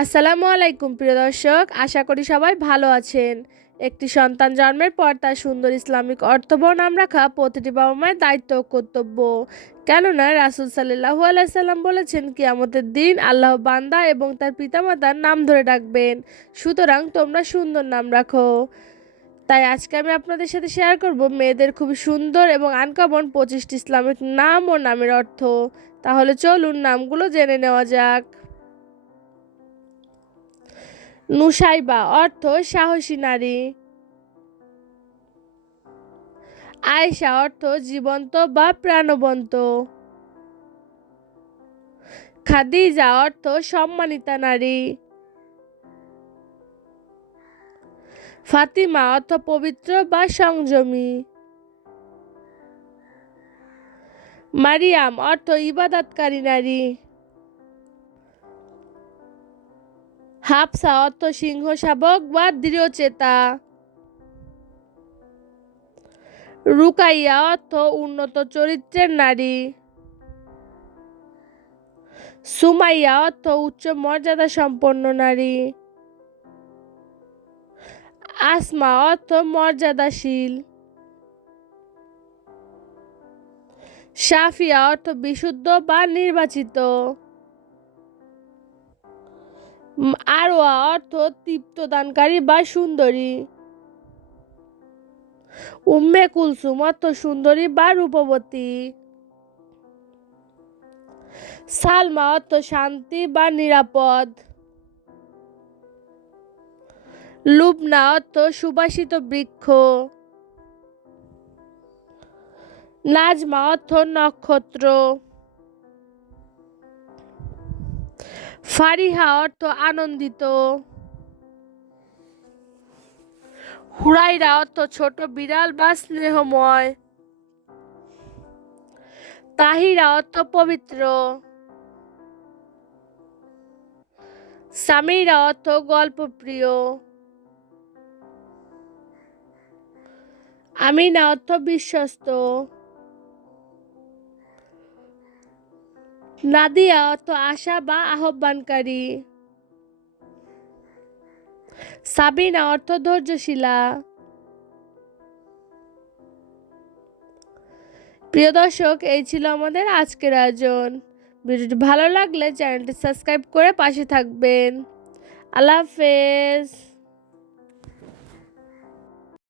আসসালামু আলাইকুম, প্রিয় দর্শক। আশা করি সবাই ভালো আছেন। একটি সন্তান জন্মের পর তার সুন্দর ইসলামিক অর্থবহ নাম রাখা প্রতিটি বাবা মায়ের দায়িত্ব কর্তব্য। কেননা রাসুল সাল্লাহু আলাইসাল্লাম বলেছেন কি আমাদের দিন আল্লাহ বান্দা এবং তার পিতামাতার নাম ধরে ডাকবেন। সুতরাং তোমরা সুন্দর নাম রাখো। তাই আজকে আমি আপনাদের সাথে শেয়ার করব মেয়েদের খুবই সুন্দর এবং আনকমন পঁচিশটি ইসলামিক নাম ও নামের অর্থ। তাহলে চলুন নামগুলো জেনে নেওয়া যাক। নুসাইবা অর্থ সাহসী নারী। আয়েশা অর্থ জীবন্ত বা প্রাণবন্ত। খাদিজা অর্থ সম্মানিতা নারী। ফাতিমা অর্থ পবিত্র বা সংযমী। মারিয়াম অর্থ ইবাদতকারী নারী। হাফসা অর্থ সিংহ শাবক বা দৃঢ়চেতা রুকাইয়া অর্থ উন্নত চরিত্রের নারী। সুমাইয়া অর্থ উচ্চ মর্যাদা সম্পন্ন নারী। আসমা অর্থ মর্যাদাশীল। সাফিয়া অর্থ বিশুদ্ধ বা নির্বাচিত। আরোয়া অর্থ তৃপ্তদানকারী বা সুন্দরী। উম্মে কুলসুম অর্থ সুন্দরী বা রূপবতী। সালমা অর্থ শান্তি বা নিরাপদ। লুবনা অর্থ সুবাসিত বৃক্ষ। নাজমা অর্থ নক্ষত্র। ফারিহা অর্থ আনন্দিত। হুরাইরা অর্থ ছোট বিড়াল বা স্নেহময়। তাহিরা অর্থ পবিত্র। সামিরা অর্থ গল্পপ্রিয়। আমিনা অর্থ বিশ্বস্ত। নাদিয়া অর্থ আশা বা আহ্বানকারী। সাবিনা অর্থ ধৈর্যশীলা প্রিয় দর্শক, এই ছিল আমাদের আজকের আয়োজন। ভিডিওটি ভালো লাগলে চ্যানেলটি সাবস্ক্রাইব করে পাশে থাকবেন। আল্লাহ হাফেজ।